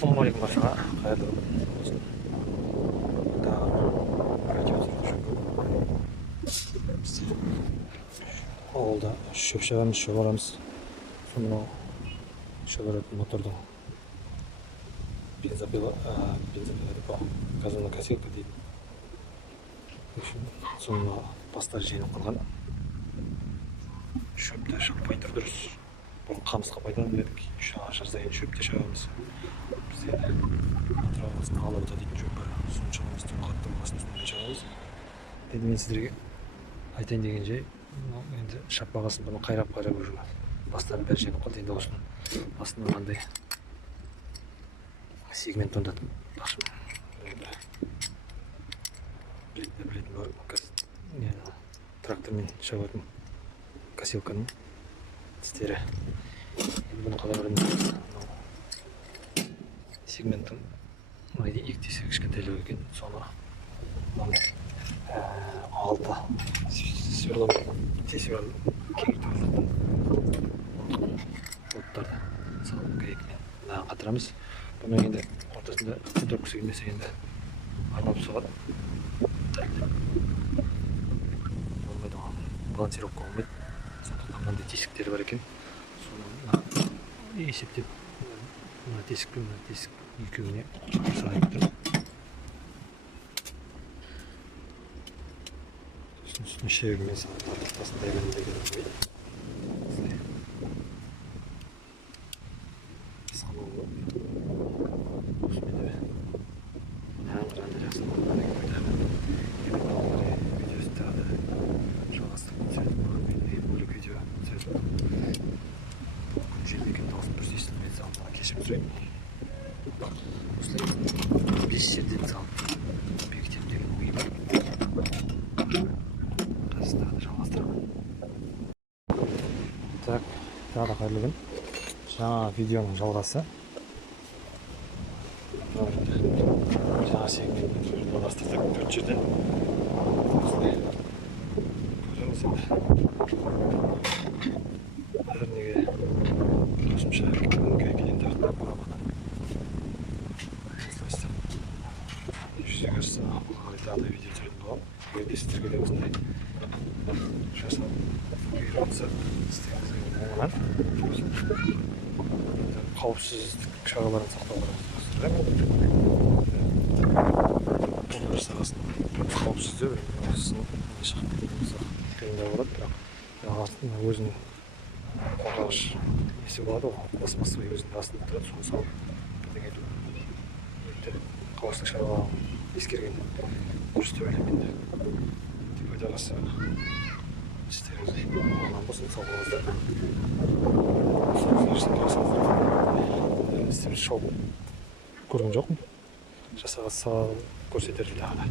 Ассалаумағалейкум баршаға, қайырлы күн болсын. Ауылда шөп шабамыз, шөп арамыз. Сонда шөп аратын мотордың бензопила деп газонокосилка дейді. Сонда бастары жеңіп қалған. Шөпті шаппай тұр дұрыс. Бұрын қамысқа пайдаланып едік. Жаз сайын шөпті шабамыз. Бізде атырауымыздың алауыта дейтін шөп бар. Соны шабамыз, қатты болғасын үстіне шабамыз. Енді мен сіздерге айтайын деген жай, енді шаппағасын бұны қайрап уже бастарын бәрі жеңіп қалды. Енді осының астына қандай сегмент ондатып бақшым. Білетін бар, трактормен шабатын косилканың тістері. Енді бұны қалай барамыз? Сегменттің иектесі кішкентайлау екен, соны алты сверлом тесімен кеңейтіп алатын болттарды салып гайкамен мынаған қатырамыз. Бұны енді ортасында қондырғысы келмесе енді арнап соғады. Болмайды оған, балансировка болмайды. Сондықтан мынандай тесіктері бар екен. Соны есептеп мына тесік пен мына тесік екеуіне салып тұрып, үстіне шегімен салып басында егілмеген болмайды. Осылай бес жерден салып бекітем деген ойым бар. Қазір тағы да жалғастырамын. Так, тағы да қайырлы күн. Жаңа видеоның жалғасы. Жаңа сегментін жалғастырдық 4 жерден. Осылай көреміз енді. Бәрінеге қосымша гайкеден тартып бұрамын. Жүзеге асса, бұл қалай тағы да видео түсіретін боламын. Егер сіздерге де осындай жасап үйретсе, істеріңізге оңынан қауіпсіздік шараларын сақтауға қолдар сағасын қауіпсіздеу қиындау болады, бірақ өзінің қорғағыш несі болады ғой, пластмасса өзінің астында тұрады, соны салып бірдеңе ету қауіпсіздік шараларын ескерген дұрыс деп ойлаймын енді. Тек өте қалса істеріңізде оңынан болсын, сау болыңыздар. Істеріміз шоу көрген жоқпын. Жасағасы көрсетер дейді ағада.